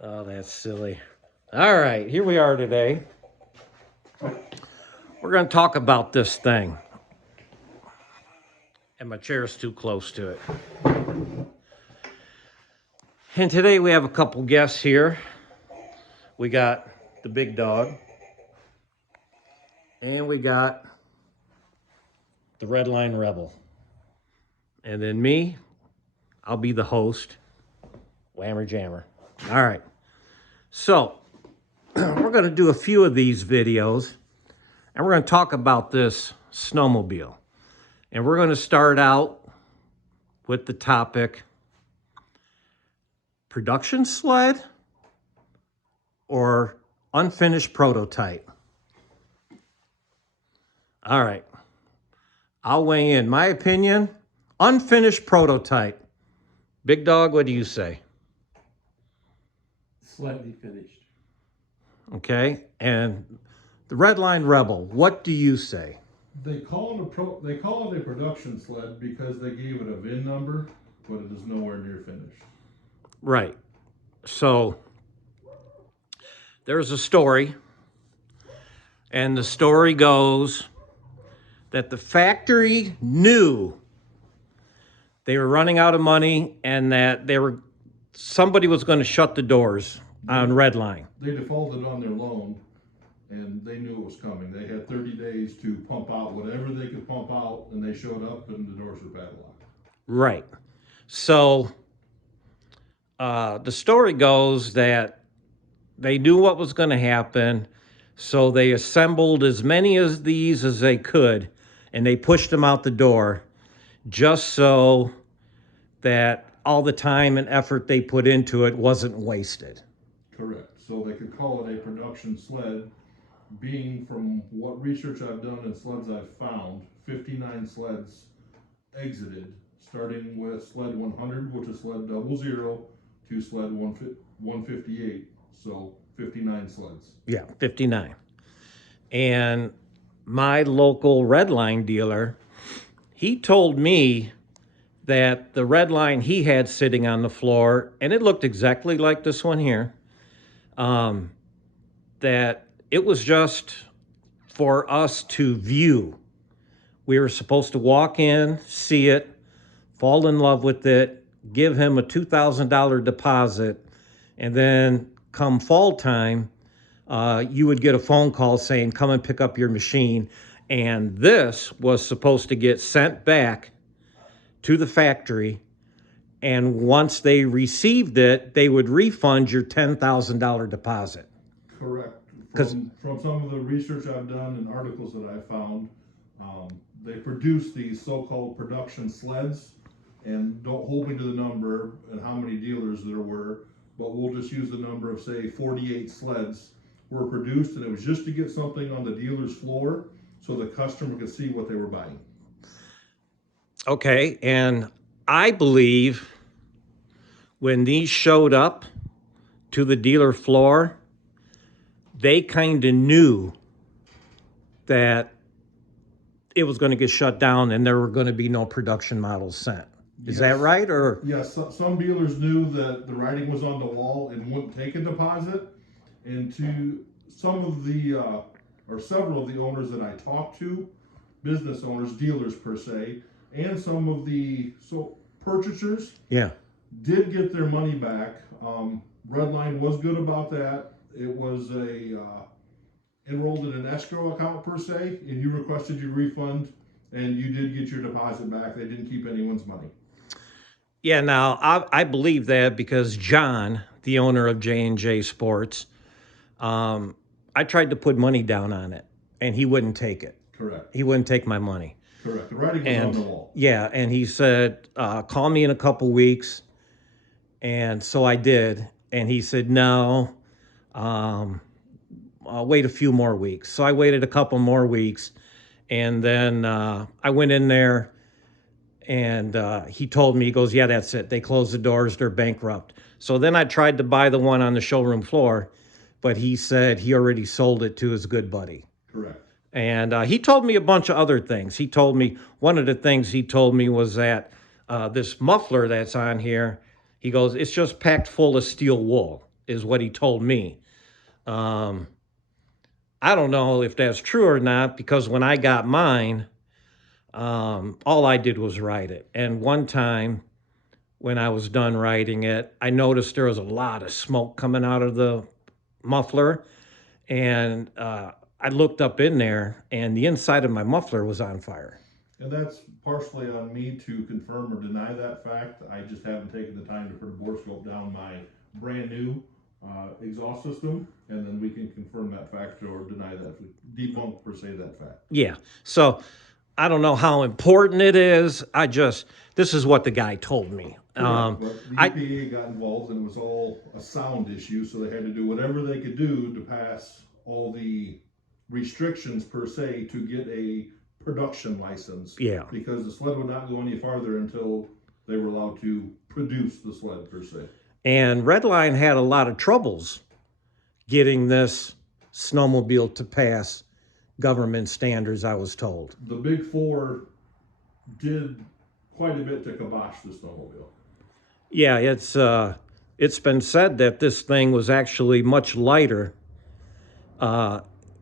Oh, that's silly. All right, here we are today. We're going to talk about this thing. And my chair's too close to it. And today we have a couple guests here. We got the big dog. And we got the Redline Rebel. And then me, I'll be the host, Whammer Jammer. All right. So, we're going to do a few of these videos. And we're going to talk about this snowmobile. And we're going to start out with the topic, production sled or unfinished prototype. All right. I'll weigh in. My opinion, unfinished prototype. Big dog, what do you say? Slightly finished. Okay. And the Redline Rebel, what do you say? They call it a production sled because they gave it a VIN number, but it is nowhere near finished. Right. So there's a story, and the story goes that the factory knew they were running out of money and that somebody was going to shut the doors on Redline. They defaulted on their loan, and they knew it was coming. They had 30 days to pump out whatever they could pump out, and they showed up, and the doors were padlocked. Right. So the story goes that they knew what was going to happen, so they assembled as many of these as they could, and they pushed them out the door just so that all the time and effort they put into it wasn't wasted. Correct. So they could call it a production sled, being from what research I've done and sleds I've found, 59 sleds exited, starting with sled 100, which is sled 00, to sled 158. So 59 sleds. Yeah, 59. And my local Redline dealer, he told me that the Redline he had sitting on the floor, and it looked exactly like this one here, that it was just for us to view. We were supposed to walk in, see it, fall in love with it, give him a $2,000 deposit, and then come fall time, you would get a phone call saying, come and pick up your machine. And this was supposed to get sent back to the factory. And once they received it, they would refund your $10,000 deposit. Correct. From some of the research I've done and articles that I found, they produce these so-called production sleds, and don't hold me to the number and how many dealers there were, but we'll just use the number of, say, 48 sleds were produced, and it was just to get something on the dealer's floor so the customer could see what they were buying. Okay, and I believe when these showed up to the dealer floor, they kind of knew that it was going to get shut down and there were going to be no production models sent. Is that right? Or yes, some dealers knew that the writing was on the wall and wouldn't take a deposit. And to some of the or several of the owners that I talked to, business owners, dealers per se, and some of the purchasers, yeah, did get their money back. Redline was good about that. It was enrolled in an escrow account per se, and you requested your refund, and you did get your deposit back. They didn't keep anyone's money. Yeah, now I believe that because John, the owner of J&J Sports, I tried to put money down on it, and he wouldn't take it. Correct. He wouldn't take my money. Correct. The writing was on the wall. Yeah, and he said, call me in a couple weeks. And so I did. And he said, no, I'll wait a few more weeks. So I waited a couple more weeks. And then I went in there, and he told me, he goes, yeah, that's it. They closed the doors. They're bankrupt. So then I tried to buy the one on the showroom floor, but he said he already sold it to his good buddy. Correct. And he told me a bunch of other things. He told me, one of the things he told me was that this muffler that's on here, He goes, it's just packed full of steel wool, is what he told me. I don't know if that's true or not, because when I got mine, all I did was ride it. And one time when I was done riding it, I noticed there was a lot of smoke coming out of the muffler. And I looked up in there, and the inside of my muffler was on fire. And that's partially on me to confirm or deny that fact. I just haven't taken the time to put a borescope down my brand new exhaust system, and then we can confirm that fact or deny that, debunk per se that fact. Yeah. So I don't know how important it is. This is what the guy told me. But the EPA got involved, and it was all a sound issue, so they had to do whatever they could do to pass all the restrictions per se to get a production license. Yeah. Because the sled would not go any farther until they were allowed to produce the sled per se. And Redline had a lot of troubles getting this snowmobile to pass government standards, I was told. The Big Four did quite a bit to kibosh the snowmobile. Yeah, it's been said that this thing was actually much lighter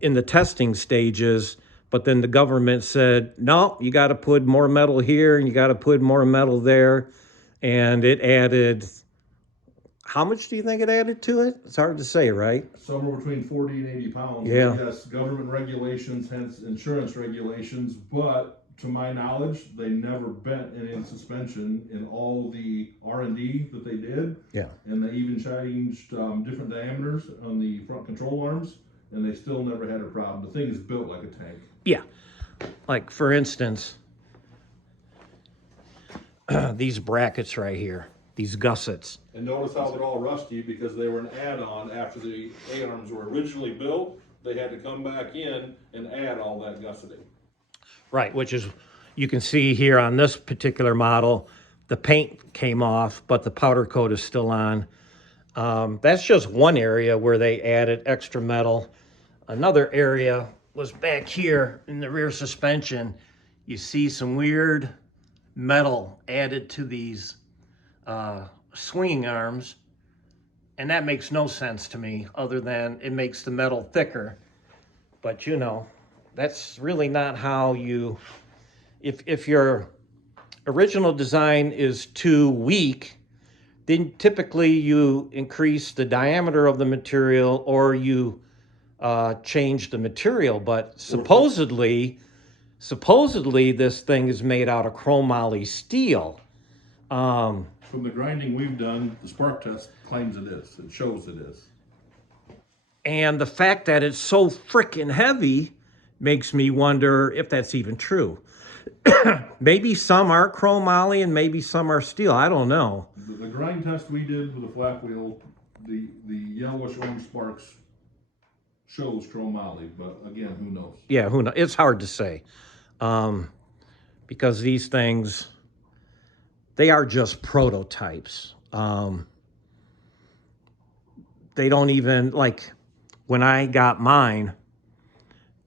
in the testing stages, but then the government said, no, you got to put more metal here and you got to put more metal there. And it added, how much do you think it added to it? It's hard to say, right? Somewhere between 40 and 80 pounds. Yeah. Yes, government regulations, hence insurance regulations, but to my knowledge, they never bent any suspension in all the R&D that they did. Yeah. And they even changed different diameters on the front control arms, and they still never had a problem. The thing is built like a tank. Yeah. Like, for instance, these brackets right here, these gussets. And notice how they're all rusty because they were an add-on after the A-arms were originally built. They had to come back in and add all that gusseting. Right, which is, you can see here on this particular model, the paint came off, but the powder coat is still on. That's just one area where they added extra metal. Another area was back here in the rear suspension. You see some weird metal added to these swinging arms, and that makes no sense to me other than it makes the metal thicker. But you know, that's really not how you, if your original design is too weak, then typically you increase the diameter of the material or you change the material. But supposedly this thing is made out of chromoly steel. From the grinding we've done, the spark test claims it is. It shows it is. And the fact that it's so freaking heavy makes me wonder if that's even true. Maybe some are chromoly and maybe some are steel. I don't know. The grind test we did with the flap wheel, the yellowish orange sparks shows chromoly, but again, who knows? Yeah, who knows? It's hard to say. Because these things, they are just prototypes. They don't even, like, when I got mine,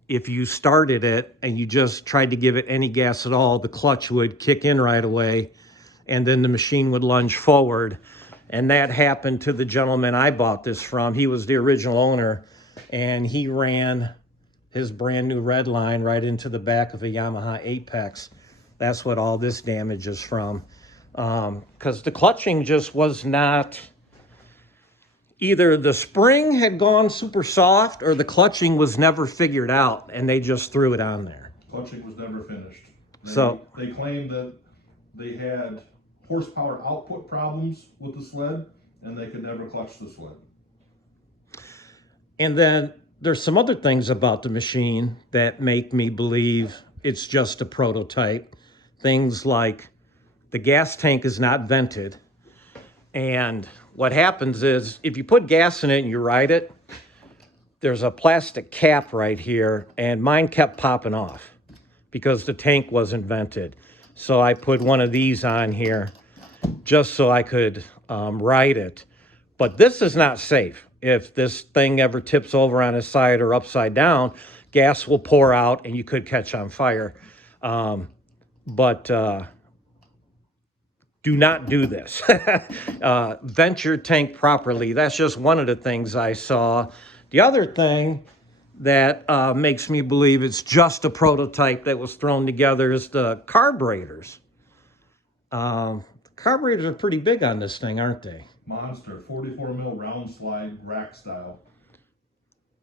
if you started it and you just tried to give it any gas at all, the clutch would kick in right away and then the machine would lunge forward. And that happened to the gentleman I bought this from. He was the original owner, and he ran his brand new Redline right into the back of a Yamaha Apex. That's what all this damage is from. Because the clutching just was not, either the spring had gone super soft or the clutching was never figured out and they just threw it on there. Clutching was never finished. They claimed that they had horsepower output problems with the sled and they could never clutch the sled. And then there's some other things about the machine that make me believe it's just a prototype. Things like the gas tank is not vented. And what happens is if you put gas in it and you ride it, there's a plastic cap right here, and mine kept popping off because the tank wasn't vented. So I put one of these on here just so I could ride it. But this is not safe. If this thing ever tips over on its side or upside down, gas will pour out and you could catch on fire. But do not do this. Vent your tank properly. That's just one of the things I saw. The other thing that makes me believe it's just a prototype that was thrown together is the carburetors. Carburetors are pretty big on this thing, aren't they? Monster, 44 mil round slide rack style.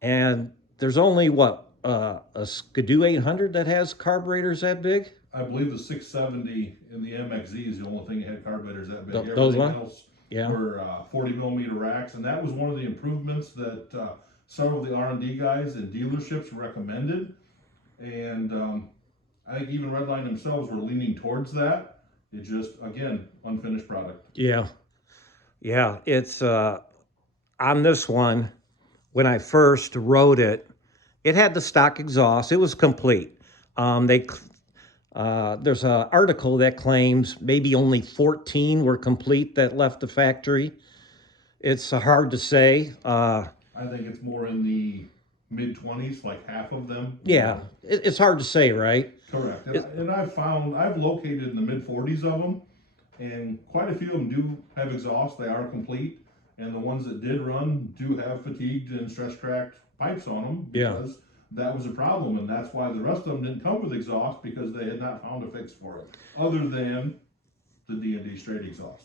And there's only what, a Skidoo 800 that has carburetors that big? I believe the 670 in the MXZ is the only thing that had carburetors that big. Those Everything ones? else Yeah. were 40 millimeter racks, and that was one of the improvements that several of the R&D guys and dealerships recommended. And I think even Redline themselves were leaning towards that. It just, again, unfinished product. Yeah. Yeah. It's on this one, when I first wrote it, it had the stock exhaust. It was complete. There's an article that claims maybe only 14 were complete that left the factory. It's hard to say. I think it's more in the mid-20s, like half of them. Yeah, it's hard to say, right? Correct. And I've located in the mid-40s of them, and quite a few of them do have exhaust. They are complete, and the ones that did run do have fatigued and stretch-cracked pipes on them because that was a problem, and that's why the rest of them didn't come with exhaust, because they had not found a fix for it, other than the D&D straight exhaust.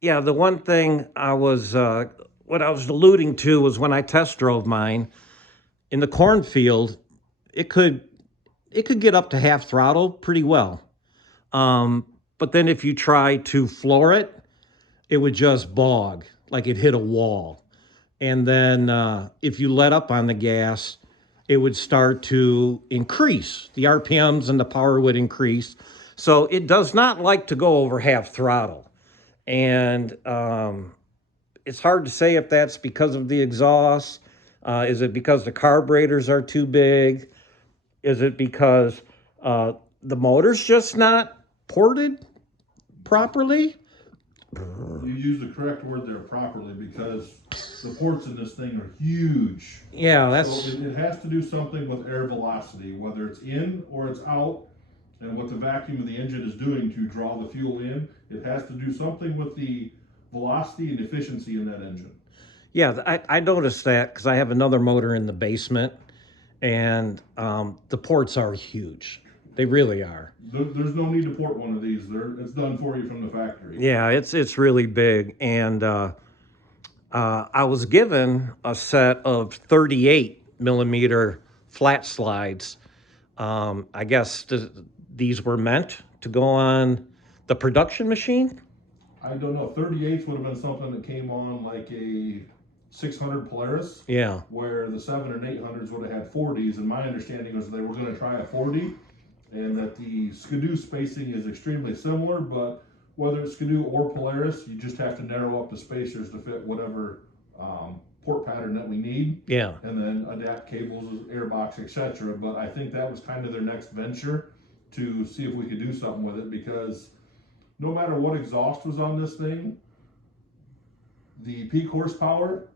Yeah, the one thing what I was alluding to was when I test drove mine in the cornfield, it could get up to half throttle pretty well. But then if you try to floor it, it would just bog, like it hit a wall. And then if you let up on the gas, it would start to increase. The RPMs and the power would increase. So it does not like to go over half throttle. And it's hard to say if that's because of the exhaust. Is it because the carburetors are too big? Is it because the motor's just not ported properly? You use the correct word there, properly, because the ports in this thing are huge. Yeah, that's... So it has to do something with air velocity, whether it's in or it's out, and what the vacuum of the engine is doing to draw the fuel in. It has to do something with the velocity and efficiency in that engine. Yeah, I noticed that because I have another motor in the basement, and the ports are huge. They really are. There's no need to port one of these. It's done for you from the factory. Yeah, it's really big. And I was given a set of 38 millimeter flat slides. I guess these were meant to go on the production machine? I don't know. 38s would have been something that came on like a 600 Polaris. Yeah. Where the 7 and 800s would have had 40s, and my understanding was they were going to try a 40, and that the Skidoo spacing is extremely similar, but whether it's Skidoo or Polaris, you just have to narrow up the spacers to fit whatever port pattern that we need. Yeah. And then adapt cables, airbox, etc. But I think that was kind of their next venture to see if we could do something with it, because no matter what exhaust was on this thing, the peak horsepower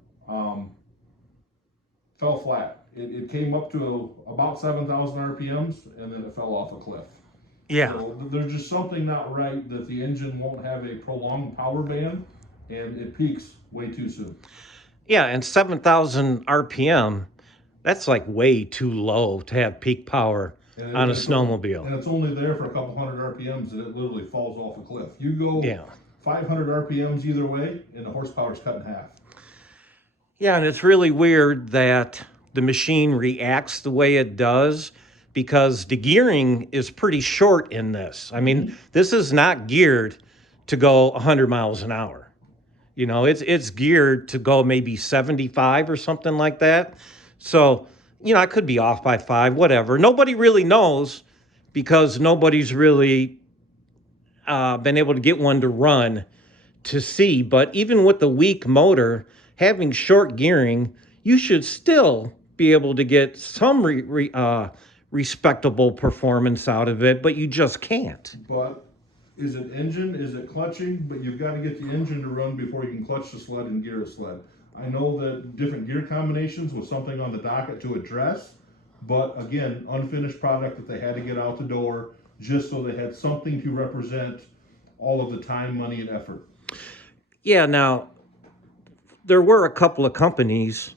fell flat. It came up to about 7,000 RPMs, and then it fell off a cliff. Yeah. So there's just something not right, that the engine won't have a prolonged power band, and it peaks way too soon. Yeah, and 7,000 RPM, that's like way too low to have peak power on a snowmobile. And it's only there for a couple hundred RPMs, and it literally falls off a cliff. You go 500 RPMs either way, and the horsepower's cut in half. Yeah, and it's really weird that the machine reacts the way it does, because the gearing is pretty short in this. I mean, this is not geared to go 100 miles an hour. You know, it's geared to go maybe 75 or something like that. So, you know, I could be off by 5, whatever. Nobody really knows, because nobody's really been able to get one to run to see. But even with the weak motor, having short gearing, you should still be able to get some respectable performance out of it, but you just can't. But is it engine? Is it clutching? But you've got to get the engine to run before you can clutch the sled and gear a sled. I know that different gear combinations was something on the docket to address, but again, unfinished product that they had to get out the door just so they had something to represent all of the time, money, and effort. Yeah, now, there were a couple of companies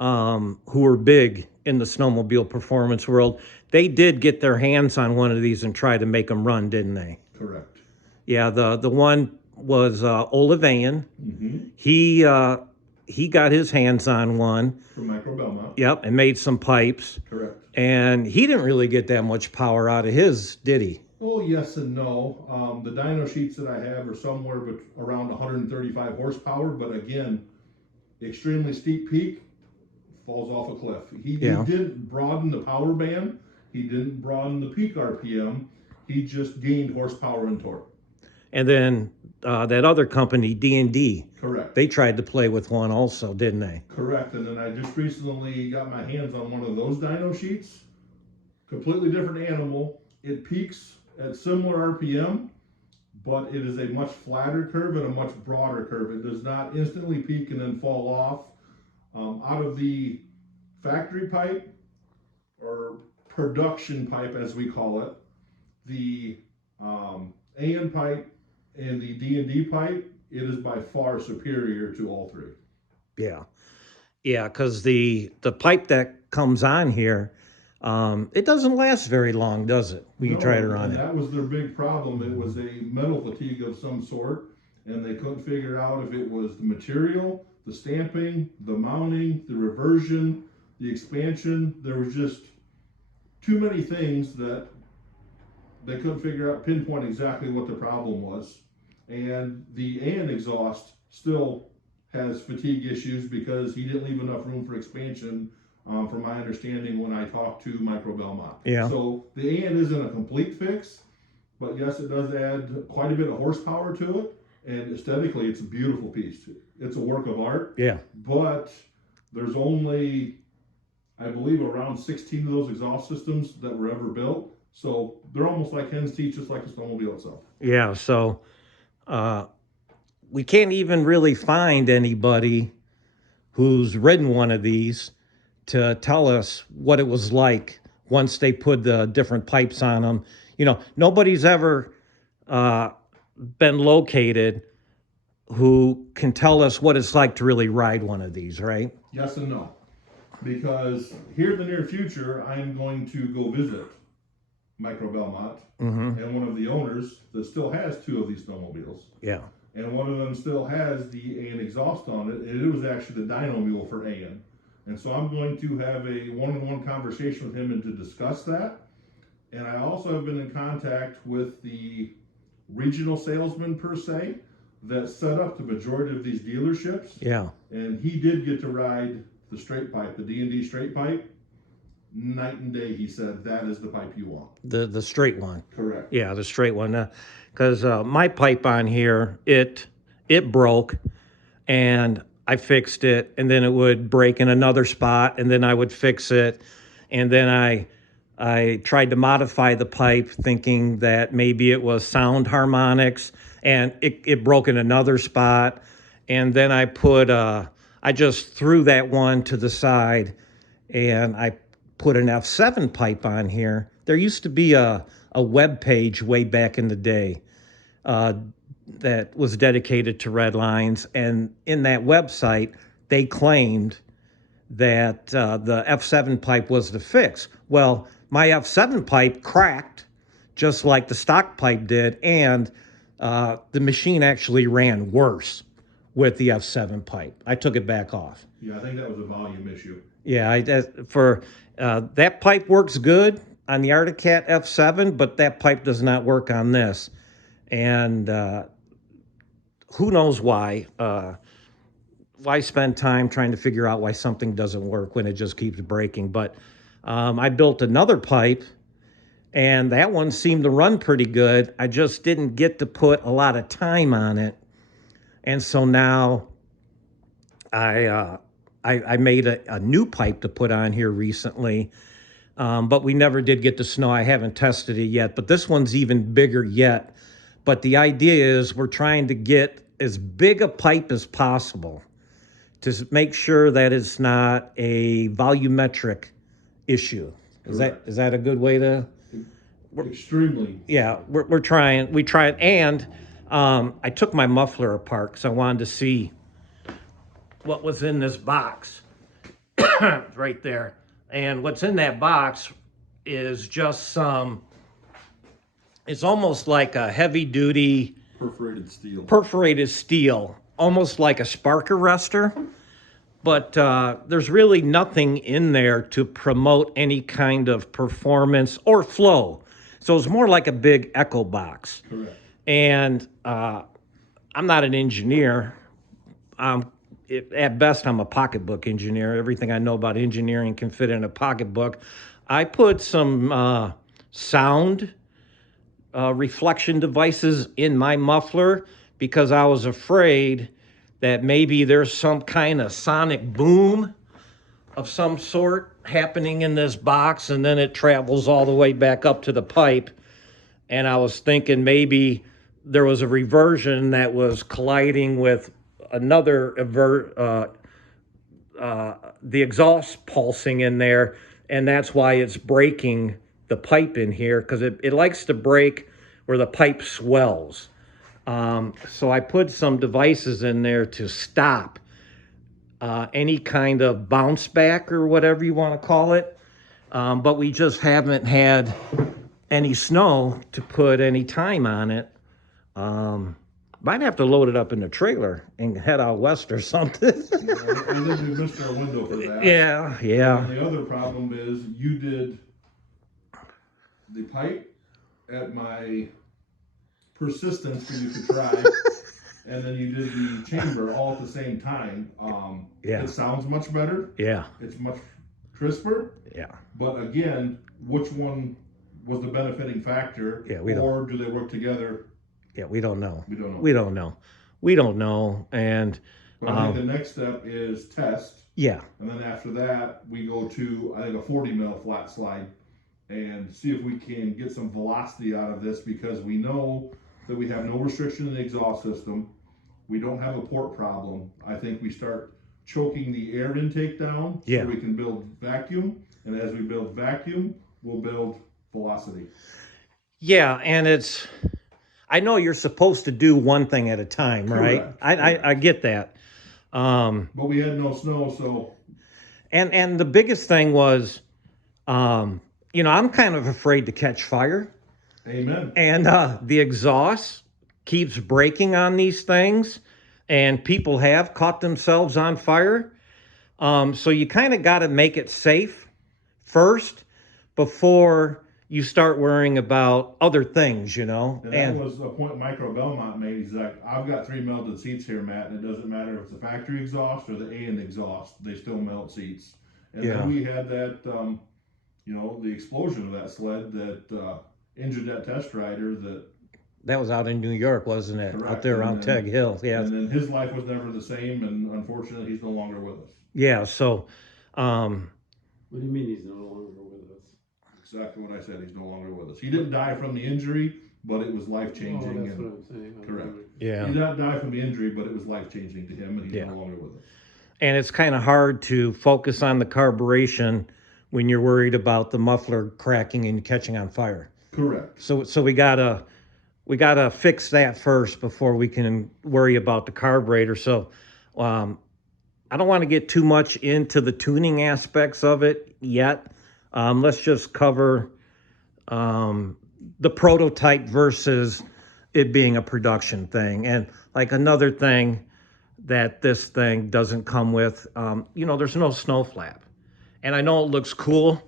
who were big in the snowmobile performance world. They did get their hands on one of these and try to make them run, didn't they? Correct. Yeah, the one was Olivean. Mm-hmm. He got his hands on one. From Micro Belmont. Yep, and made some pipes. Correct. And he didn't really get that much power out of his, did he? Oh, yes and no. The dyno sheets that I have are somewhere around 135 horsepower, but again, extremely steep peak, falls off a cliff. He didn't broaden the power band. He didn't broaden the peak RPM. He just gained horsepower and torque. And then that other company, D&D. Correct. They tried to play with one also, didn't they? Correct. And then I just recently got my hands on one of those dyno sheets. Completely different animal. It peaks at similar RPM, but it is a much flatter curve and a much broader curve. It does not instantly peak and then fall off. Out of the factory pipe, or production pipe as we call it, the AN pipe and the D&D pipe, it is by far superior to all three. Yeah. Yeah, because the pipe that comes on here, it doesn't last very long, does it? When you try to run it. That was their big problem. It was a metal fatigue of some sort, and they couldn't figure out if it was the material, the stamping, the mounting, the reversion, the expansion. There was just too many things that they couldn't pinpoint exactly what the problem was. And the AN exhaust still has fatigue issues because he didn't leave enough room for expansion, from my understanding when I talked to Micro Belmont. Yeah. So the AN isn't a complete fix, but yes, it does add quite a bit of horsepower to it. And aesthetically, it's a beautiful piece. It's a work of art. Yeah. But there's only, I believe, around 16 of those exhaust systems that were ever built. So they're almost like hen's teeth, just like the snowmobile itself. Yeah, so we can't even really find anybody who's ridden one of these to tell us what it was like once they put the different pipes on them. You know, nobody's ever been located who can tell us what it's like to really ride one of these, right? Yes and no. Because here in the near future, I'm going to go visit Micro Belmont, and one of the owners that still has two of these snowmobiles. Yeah. And one of them still has the AN exhaust on it, and it was actually the dyno mule for AN. And so I'm going to have a one-on-one conversation with him and to discuss that. And I also have been in contact with the regional salesman per se that set up the majority of these dealerships. Yeah. And he did get to ride the straight pipe, the D&D straight pipe. Night and day, he said, that is the pipe you want. The straight one. Correct. Yeah, the straight one. Because my pipe on here, it broke, and I fixed it, and then it would break in another spot, and then I would fix it, and then I tried to modify the pipe, thinking that maybe it was sound harmonics, and it broke in another spot, and then I just threw that one to the side, and I put an F7 pipe on here. There used to be a web page way back in the day that was dedicated to Redlines, and in that website, they claimed that the F7 pipe was the fix. Well, my F7 pipe cracked just like the stock pipe did, and the machine actually ran worse with the F7 pipe. I took it back off. Yeah, I think that was a volume issue. Yeah, that pipe works good on the Arctic Cat F7, but that pipe does not work on this. And who knows why? Why spend time trying to figure out why something doesn't work when it just keeps breaking? But I built another pipe, and that one seemed to run pretty good. I just didn't get to put a lot of time on it. And so now I made a new pipe to put on here recently, but we never did get to snow. I haven't tested it yet, but this one's even bigger yet. But the idea is we're trying to get as big a pipe as possible to make sure that it's not a volumetric issue. Is that a good way to extremely. Yeah, we're trying. We tried, and I took my muffler apart because I wanted to see what was in this box right there. And what's in that box is just some. It's almost like a heavy duty Perforated steel, almost like a spark arrestor. But there's really nothing in there to promote any kind of performance or flow. So it's more like a big echo box. Correct. And I'm not an engineer. At best, I'm a pocketbook engineer. Everything I know about engineering can fit in a pocketbook. I put some sound reflection devices in my muffler because I was afraid that maybe there's some kind of sonic boom of some sort happening in this box, and then it travels all the way back up to the pipe. And I was thinking maybe there was a reversion that was colliding with another the exhaust pulsing in there, and that's why it's breaking the pipe in here, because it likes to break where the pipe swells. So I put some devices in there to stop any kind of bounce back or whatever you want to call it. But we just haven't had any snow to put any time on it. Might have to load it up in the trailer and head out west or something. I think we missed our window for that. Yeah. And the other problem is you did the pipe at my persistence for you to try, and then you did the chamber all at the same time. It sounds much better. Yeah. It's much crisper. Yeah. But again, which one was the benefiting factor? Yeah, or do they work together? Yeah, we don't know. We don't know. We don't know. And but I think the next step is test. Yeah. And then after that, we go to, I think, a 40 mil flat slide and see if we can get some velocity out of this, because we know that we have no restriction in the exhaust system. We don't have a port problem. I think we start choking the air intake down so we can build vacuum. And as we build vacuum, we'll build velocity. Yeah, and I know you're supposed to do one thing at a time, right? Correct. I get that. But we had no snow, so. And the biggest thing was, I'm kind of afraid to catch fire. Amen. And the exhaust keeps breaking on these things, and people have caught themselves on fire. So you kind of got to make it safe first before you start worrying about other things, And that was a point Micro Belmont made. He's like, I've got 3 melted seats here, Matt, and it doesn't matter if it's the factory exhaust or the A&E exhaust, they still melt seats. And then we had that, the explosion of that sled that injured that test rider that was out in New York, wasn't it? Correct. Out there around Teg Hill. Yeah. And then his life was never the same, and unfortunately, he's no longer with us. Yeah. So, what do you mean he's no longer with us? Exactly what I said. He's no longer with us. He didn't die from the injury, but it was life changing. Oh, that's what I'm saying. Correct. Yeah. He did not die from the injury, but it was life changing to him, and he's no longer with us. And it's kind of hard to focus on the carburation when you're worried about the muffler cracking and catching on fire. Correct. So we gotta fix that first before we can worry about the carburetor. So I don't want to get too much into the tuning aspects of it yet. Let's just cover the prototype versus it being a production thing. And like another thing that this thing doesn't come with, there's no snow flap. And I know it looks cool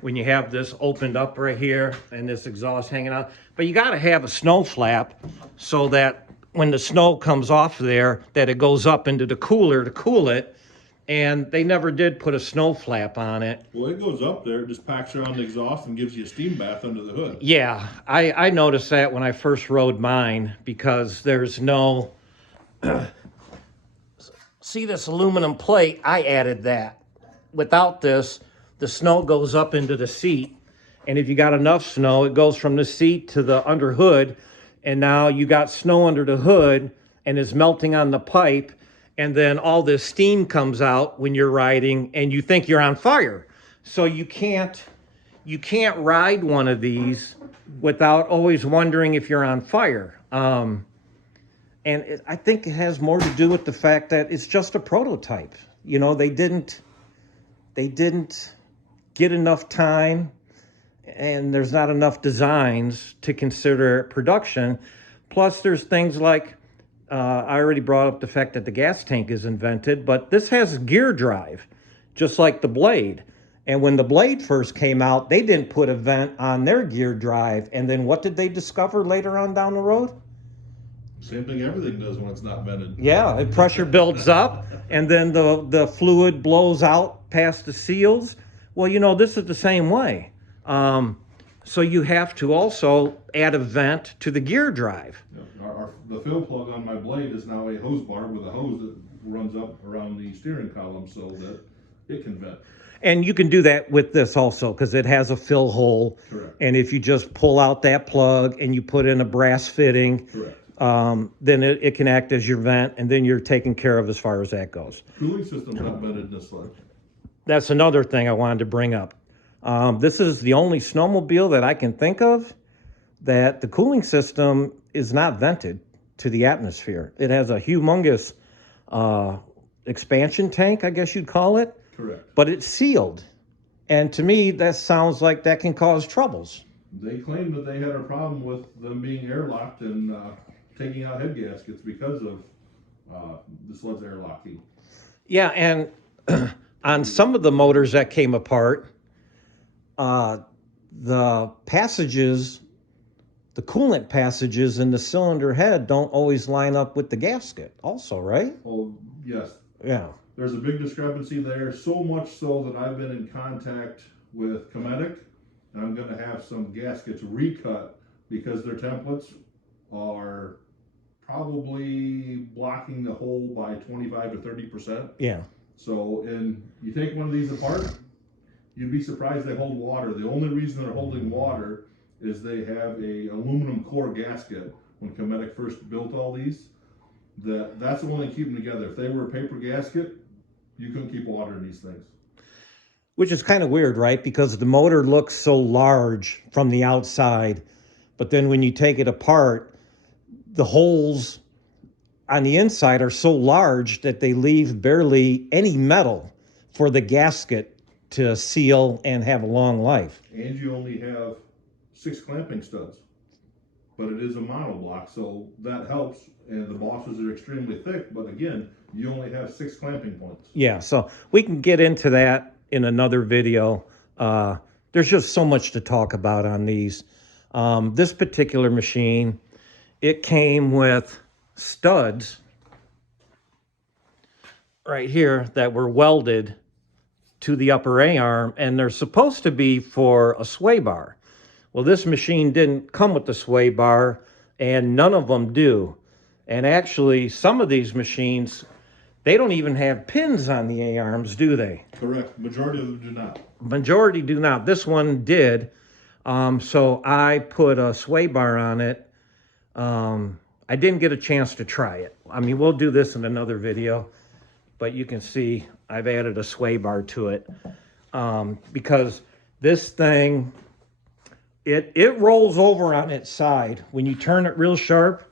when you have this opened up right here and this exhaust hanging out, but you got to have a snow flap so that when the snow comes off there, that it goes up into the cooler to cool it. And they never did put a snow flap on it. Well, it goes up there, it just packs around the exhaust and gives you a steam bath under the hood. Yeah, I noticed that when I first rode mine, because there's no, see this aluminum plate, I added that. Without this, the snow goes up into the seat, and if you got enough snow, it goes from the seat to the under hood, and now you got snow under the hood, and it's melting on the pipe, and then all this steam comes out when you're riding, and you think you're on fire. So you can't you can't ride one of these without always wondering if you're on fire. I think it has more to do with the fact that it's just a prototype. You know, they didn't get enough time, and there's not enough designs to consider production. Plus, there's things like, I already brought up the fact that the gas tank is invented, but this has gear drive, just like the Blade. And when the Blade first came out, they didn't put a vent on their gear drive. And then what did they discover later on down the road? Same thing everything does when it's not vented. Yeah, the pressure builds up, and then the fluid blows out past the seals. Well, you know, this is the same way. So you have to also add a vent to the gear drive. Yeah, the fill plug on my Blade is now a hose bar with a hose that runs up around the steering column so that it can vent. And you can do that with this also, because it has a fill hole. Correct. And if you just pull out that plug and you put in a brass fitting, Correct. then it can act as your vent, and then you're taken care of as far as that goes. Cooling system's not vented in this sled. That's another thing I wanted to bring up. This is the only snowmobile that I can think of that the cooling system is not vented to the atmosphere. It has a humongous expansion tank, I guess you'd call it. Correct. But it's sealed. And to me, that sounds like that can cause troubles. They claim that they had a problem with them being airlocked and taking out head gaskets because of the sled's airlocking. Yeah, and on some of the motors that came apart, the passages, the coolant passages in the cylinder head don't always line up with the gasket also, right? Oh, yes. Yeah. There's a big discrepancy there, so much so that I've been in contact with Cometic, and I'm going to have some gaskets recut because their templates are probably blocking the hole by 25 to 30%. Yeah. So, and you take one of these apart, you'd be surprised they hold water. The only reason they're holding water is they have a aluminum core gasket. When Cometic first built all these, that's the only keep them together. If they were a paper gasket, you couldn't keep water in these things. Which is kind of weird, right? Because the motor looks so large from the outside, but then when you take it apart, the holes on the inside are so large that they leave barely any metal for the gasket to seal and have a long life. And you only have 6 clamping studs, but it is a monoblock, so that helps. And the bosses are extremely thick, but again, you only have 6 clamping points. Yeah, so we can get into that in another video. There's just so much to talk about on these. This particular machine, it came with studs right here that were welded to the upper A-arm, and they're supposed to be for a sway bar. Well, this machine didn't come with the sway bar, and none of them do. And actually, some of these machines, they don't even have pins on the A-arms, do they? Correct. Majority of them do not. Majority do not. This one did. So I put a sway bar on it. I didn't get a chance to try it. I mean, we'll do this in another video, but you can see I've added a sway bar to it because this thing, it rolls over on its side. When you turn it real sharp,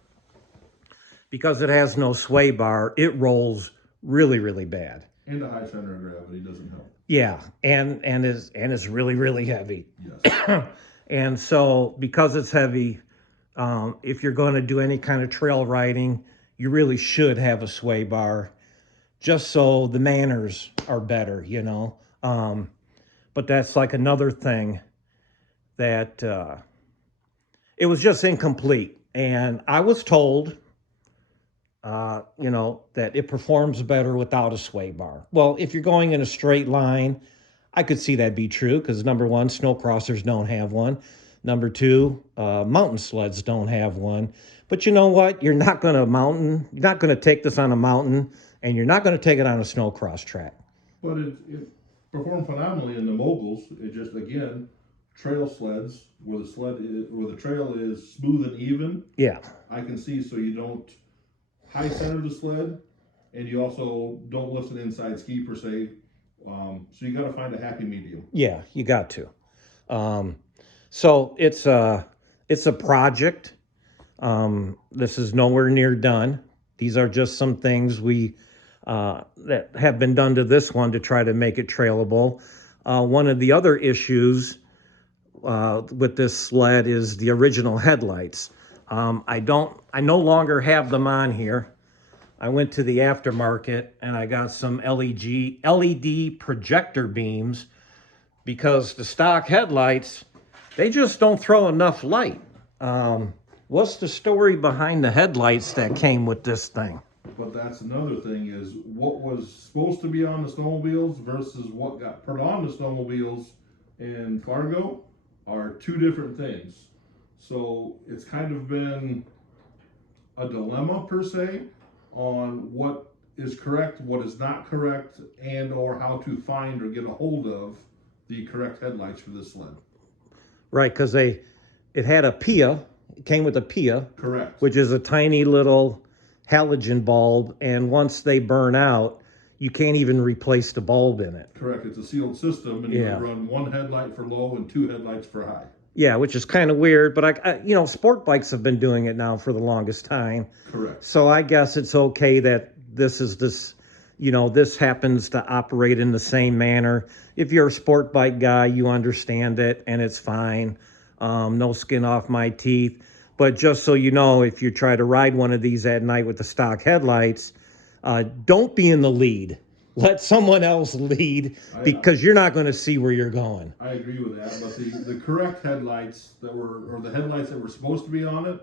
because it has no sway bar, it rolls really, really bad. And a high center of gravity doesn't help. Yeah, and it's really, really heavy. Yes. And so because it's heavy, if you're going to do any kind of trail riding, you really should have a sway bar, just so the manners are better, you know. But that's like another thing that it was just incomplete. And I was told, you know, that it performs better without a sway bar. Well, if you're going in a straight line, I could see that be true because number one, snow crossers don't have one. Number two, mountain sleds don't have one. But you know what? You're not going to take this on a mountain, and you're not going to take it on a snow cross track. But it performed phenomenally in the moguls. It just, again, trail sleds where the trail is smooth and even. Yeah. I can see, so you don't high center the sled, and you also don't lift an inside ski per se. So you got to find a happy medium. Yeah, you got to. So it's a project. This is nowhere near done. These are just some things that have been done to this one to try to make it trailable. One of the other issues with this sled is the original headlights. I no longer have them on here. I went to the aftermarket and I got some LED projector beams because the stock headlights, they just don't throw enough light. What's the story behind the headlights that came with this thing? But that's another thing is what was supposed to be on the snowmobiles versus what got put on the snowmobiles in Fargo are two different things. So it's kind of been a dilemma per se on what is correct, what is not correct, and or how to find or get a hold of the correct headlights for this sled. Right, because it had a PIA, it came with a PIA, Correct. which is a tiny little halogen bulb, and once they burn out, you can't even replace the bulb in it. Correct. It's a sealed system, and you run one headlight for low and two headlights for high. Yeah, which is kind of weird, but sport bikes have been doing it now for the longest time. Correct. So I guess it's okay that this happens to operate in the same manner. If you're a sport bike guy, you understand it and it's fine. No skin off my teeth. But just so you know, if you try to ride one of these at night with the stock headlights, don't be in the lead. Let someone else lead because you're not going to see where you're going. I agree with that, but the correct headlights or the headlights that were supposed to be on it,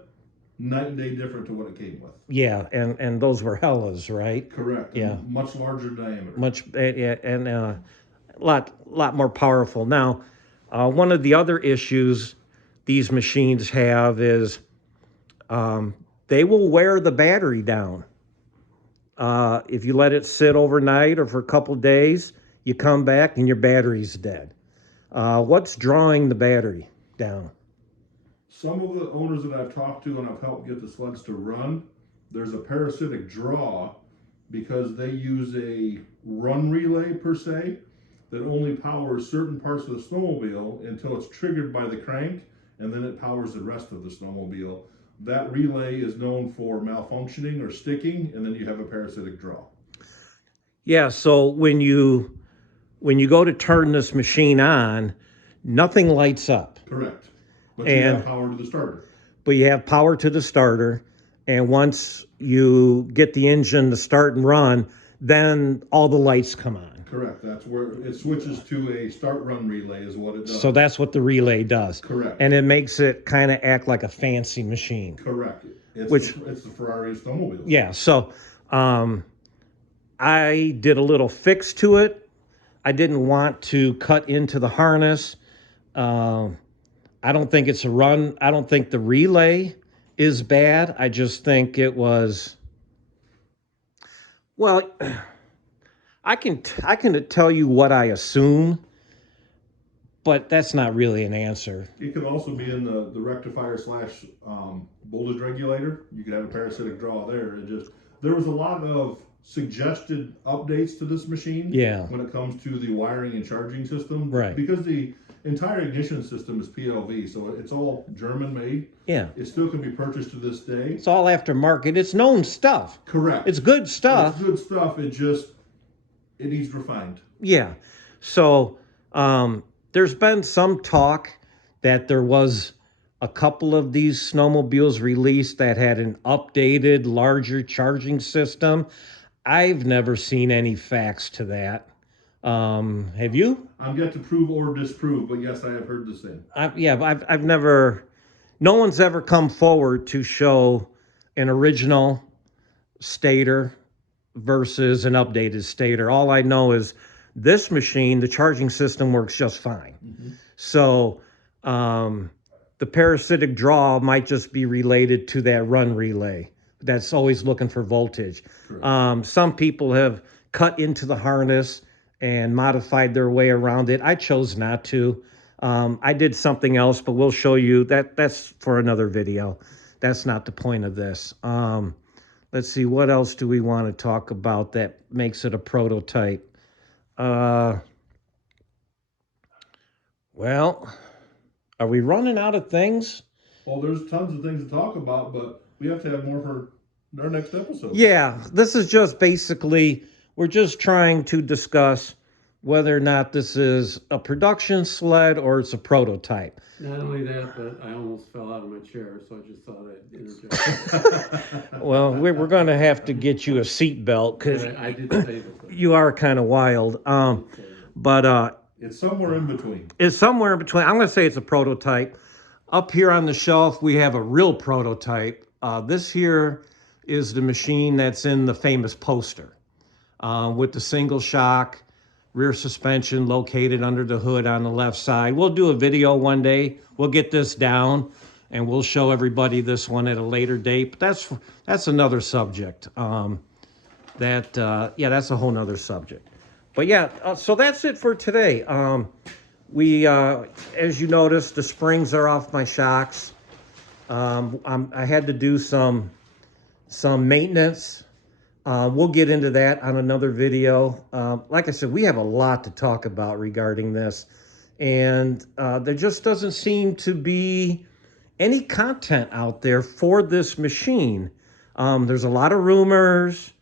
night and day different to what it came with. Yeah, and those were Hellas, right? Correct. Yeah. Much larger diameter. And a lot more powerful. Now, one of the other issues these machines have is they will wear the battery down. If you let it sit overnight or for a couple days, you come back and your battery's dead. What's drawing the battery down? Some of the owners that I've talked to and I've helped get the sleds to run, there's a parasitic draw because they use a run relay per se that only powers certain parts of the snowmobile until it's triggered by the crank, and then it powers the rest of the snowmobile. That relay is known for malfunctioning or sticking, and then you have a parasitic draw. Yeah, so when you go to turn this machine on, nothing lights up. Correct. But you have power to the starter. But you have power to the starter, and once you get the engine to start and run, then all the lights come on. Correct. That's where it switches to a start-run relay is what it does. So that's what the relay does. Correct. And it makes it kind of act like a fancy machine. Correct. It's the Ferrari of snowmobiles. Yeah, so I did a little fix to it. I didn't want to cut into the harness. I don't think it's a run. I don't think the relay is bad. I just think it was, well, I can tell you what I assume, but that's not really an answer. It could also be in the rectifier slash voltage regulator. You could have a parasitic draw there. There was a lot of suggested updates to this machine. Yeah. When it comes to the wiring and charging system. Right. Because the entire ignition system is PLV, so it's all German made. Yeah. It still can be purchased to this day. It's all aftermarket. It's known stuff. Correct. It's good stuff. It's good stuff. It needs refined. Yeah. So there's been some talk that there was a couple of these snowmobiles released that had an updated, larger charging system. I've never seen any facts to that. Have you? I'm yet to prove or disprove, but yes, I have heard the same. I've never, no one's ever come forward to show an original stator versus an updated stator. All I know is this machine, the charging system works just fine. Mm-hmm. So the parasitic draw might just be related to that run relay that's always looking for voltage. Some people have cut into the harness and modified their way around it. I chose not to. I did something else, but we'll show you that. That's for another video. That's not the point of this. Let's see, what else do we want to talk about that makes it a prototype? Well, Are we running out of things? Well, there's tons of things to talk about, but we have to have more for our next episode. Yeah, this is just basically, we're just trying to discuss whether or not this is a production sled or it's a prototype. Not only that, but I almost fell out of my chair, so I just thought I'd interject. Well, we're going to have to get you a seat belt because I did say this. you are kind of wild. But It's somewhere in between. it's somewhere in between. I'm going to say it's a prototype. Up here on the shelf, we have a real prototype. This here is the machine that's in the famous poster with the single shock, rear suspension located under the hood on the left side. We'll do a video one day. We'll get this down and we'll show everybody this one at a later date. But that's another subject. That's a whole nother subject. But yeah, so that's it for today. As you noticed, the springs are off my shocks. I had to do some maintenance. We'll get into that on another video. Like I said, we have a lot to talk about regarding this, and there just doesn't seem to be any content out there for this machine. There's a lot of rumors.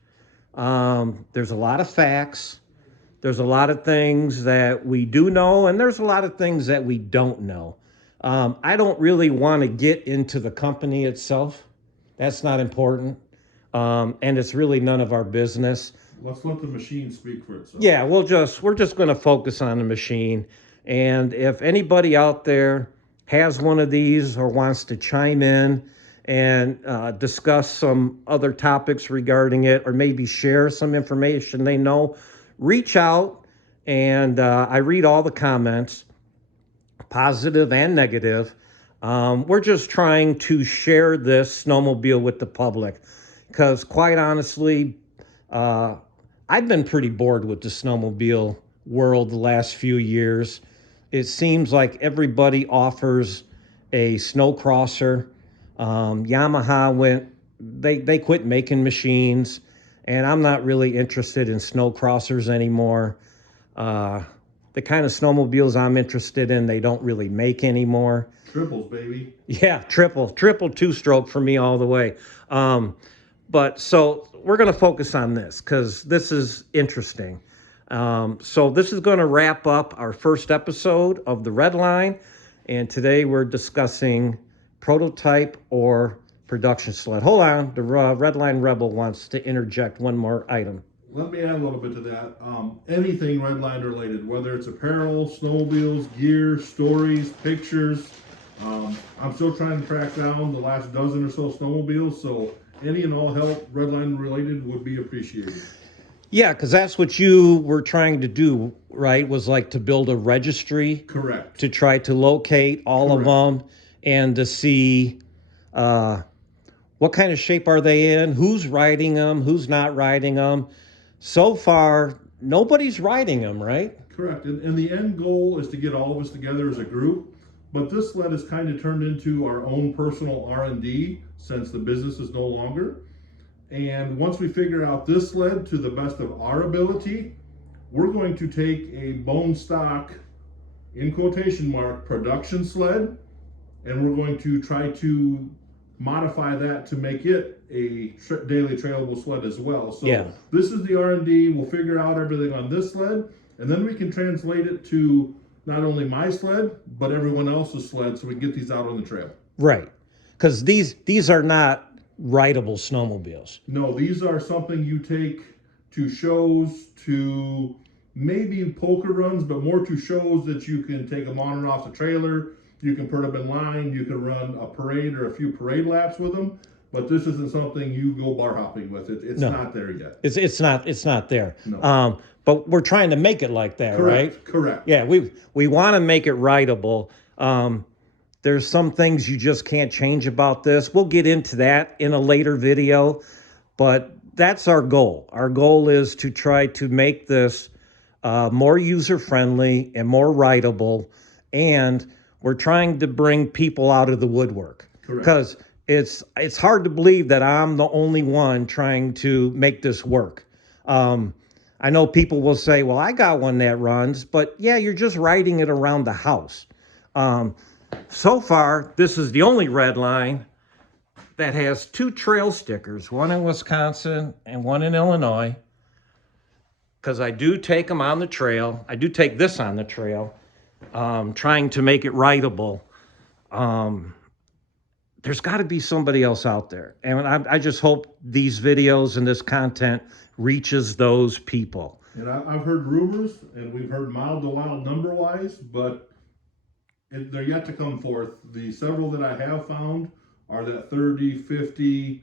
There's a lot of facts. There's a lot of things that we do know, and there's a lot of things that we don't know. I don't really want to get into the company itself. That's not important. And it's really none of our business. Let's let the machine speak for itself. Yeah, we're just going to focus on the machine. And if anybody out there has one of these or wants to chime in and discuss some other topics regarding it, or maybe share some information they know, reach out. And I read all the comments, positive and negative. We're just trying to share this snowmobile with the public. Because quite honestly, I've been pretty bored with the snowmobile world the last few years. It seems like everybody offers a snow crosser. Yamaha they quit making machines, and I'm not really interested in snow crossers anymore. The kind of snowmobiles I'm interested in, they don't really make anymore. Triples, baby. Yeah, triple two-stroke for me all the way. But so we're going to focus on this because this is interesting. So this is going to wrap up our first episode of the Redline. And today we're discussing prototype or production sled. Hold on. The Redline Rebel wants to interject one more item. Let me add a little bit to that. Anything Redline related, whether it's apparel, snowmobiles, gear, stories, pictures. I'm still trying to track down the last dozen or so snowmobiles. So any and all help Redline related would be appreciated. Yeah, because that's what you were trying to do, right? Was like to build a registry. Correct. To try to locate all of them and to see what kind of shape are they in, who's riding them, who's not riding them. So far, nobody's riding them, right? Correct. And the end goal is to get all of us together as a group. But this sled has kind of turned into our own personal R&D since the business is no longer. And once we figure out this sled to the best of our ability, we're going to take a bone stock, in quotation mark, production sled, and we're going to try to modify that to make it a daily trailable sled as well. So yeah. This is the R&D. We'll figure out everything on this sled, and then we can translate it to not only my sled, but everyone else's sled, so we can get these out on the trail. Right. Because these are not rideable snowmobiles. No, these are something you take to shows, to maybe poker runs, but more to shows that you can take them on and off the trailer. You can put them in line. You can run a parade or a few parade laps with them. But this isn't something you go bar hopping with. It's not there yet. It's not there. No. But we're trying to make it like that, right? Correct. Yeah, we want to make it rideable. There's some things you just can't change about this. We'll get into that in a later video, but that's our goal. Our goal is to try to make this more user-friendly and more rideable, and we're trying to bring people out of the woodwork. Correct. Because it's hard to believe that I'm the only one trying to make this work. I know people will say, well, I got one that runs, but yeah, you're just riding it around the house. so far, this is the only Redline that has 2 trail stickers, one in Wisconsin and one in Illinois. Because I do take them on the trail. I do take this on the trail, trying to make it rideable. There's got to be somebody else out there. And I just hope these videos and this content reaches those people. And I've heard rumors, and we've heard mild to wild number-wise, but they're yet to come forth. The several that I have found are that 30, 50,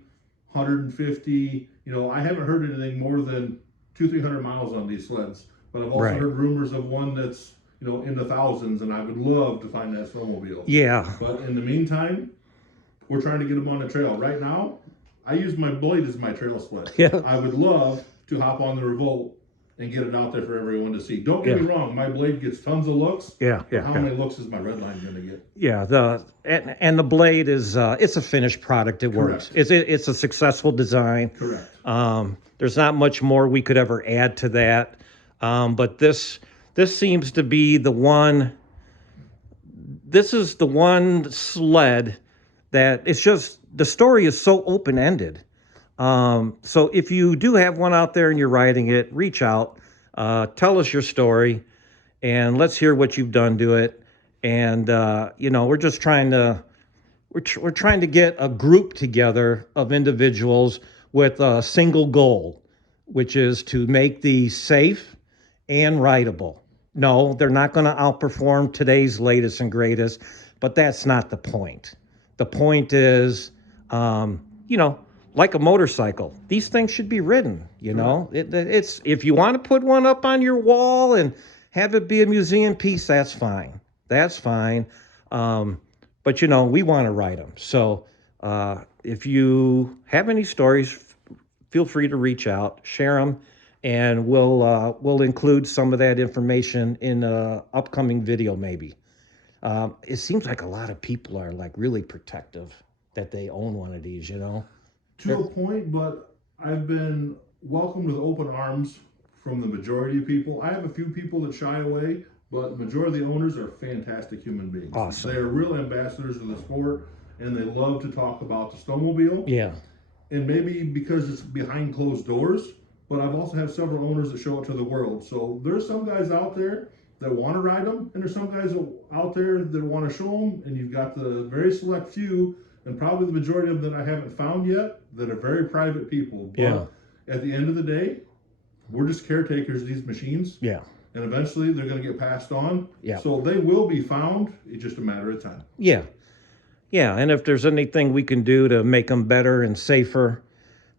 150. You know, I haven't heard anything more than 200-300 miles on these sleds. But I've also Right. heard rumors of one that's, you know, in the thousands, and I would love to find that snowmobile. Yeah. But in the meantime, we're trying to get them on the trail. Right now, I use my blade as my trail sled. Yeah. I would love to hop on the Revolt and get it out there for everyone to see. Don't get me wrong, my blade gets tons of looks. Yeah. But how many looks is my Redline going to get? Yeah, and the blade is it's a finished product. It works. Correct. It's a successful design. Correct. There's not much more we could ever add to that. But this seems to be the one. This is the one sled that it's just the story is so open ended. So if you do have one out there and you're riding it, reach out, tell us your story, and let's hear what you've done to it. And you know, we're just trying to we're trying to get a group together of individuals with a single goal, which is to make these safe and rideable. No, they're not going to outperform today's latest and greatest, but that's not the point. The point is, you know, like a motorcycle, these things should be ridden. You know, it's if you want to put one up on your wall and have it be a museum piece, that's fine. That's fine. But you know, we want to ride them. So if you have any stories, feel free to reach out, share them, and we'll include some of that information in an upcoming video maybe. It seems like a lot of people are like really protective that they own one of these, you know? To a point, but I've been welcomed with open arms from the majority of people. I have a few people that shy away, but the majority of the owners are fantastic human beings. Awesome. They are real ambassadors of the sport, and they love to talk about the snowmobile. Yeah. And maybe because it's behind closed doors, but I've also had several owners that show it to the world. So there's some guys out there that want to ride them, and there's some guys out there that want to show them, and you've got the very select few, and probably the majority of them that I haven't found yet, that are very private people. But Yeah. at the end of the day, we're just caretakers of these machines, Yeah. and eventually they're going to get passed on. Yeah. So they will be found. It's just a matter of time. Yeah. Yeah. And if there's anything we can do to make them better and safer,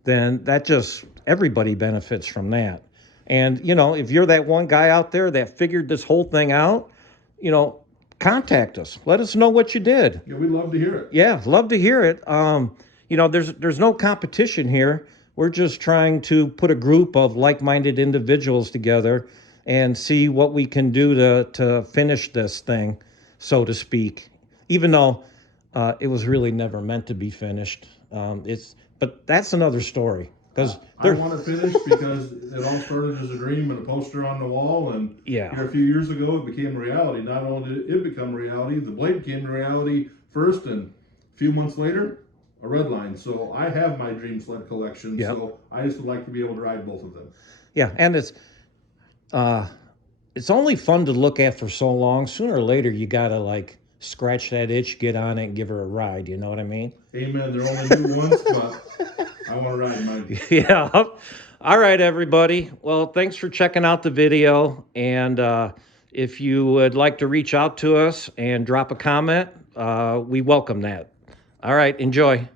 then that just, everybody benefits from that. And, you know, if you're that one guy out there that figured this whole thing out, you know, contact us. Let us know what you did. Yeah, we'd love to hear it. Yeah, love to hear it. You know, there's no competition here. We're just trying to put a group of like-minded individuals together and see what we can do to finish this thing, so to speak. Even though it was really never meant to be finished. But that's another story. Because I want it finished because it all started as a dream and a poster on the wall, and Yeah. here a few years ago it became a reality. Not only did it become reality, the blade became a reality first, and a few months later, a Redline. So I have my dream sled collection. Yep. So I just would like to be able to ride both of them. Yeah, and it's only fun to look at for so long. Sooner or later, you gotta like scratch that itch, get on it, and give her a ride. You know what I mean? Amen. They're only new once, but I want to ride mine. Yeah. All right, everybody. Well, thanks for checking out the video. And if you would like to reach out to us and drop a comment, we welcome that. All right, enjoy.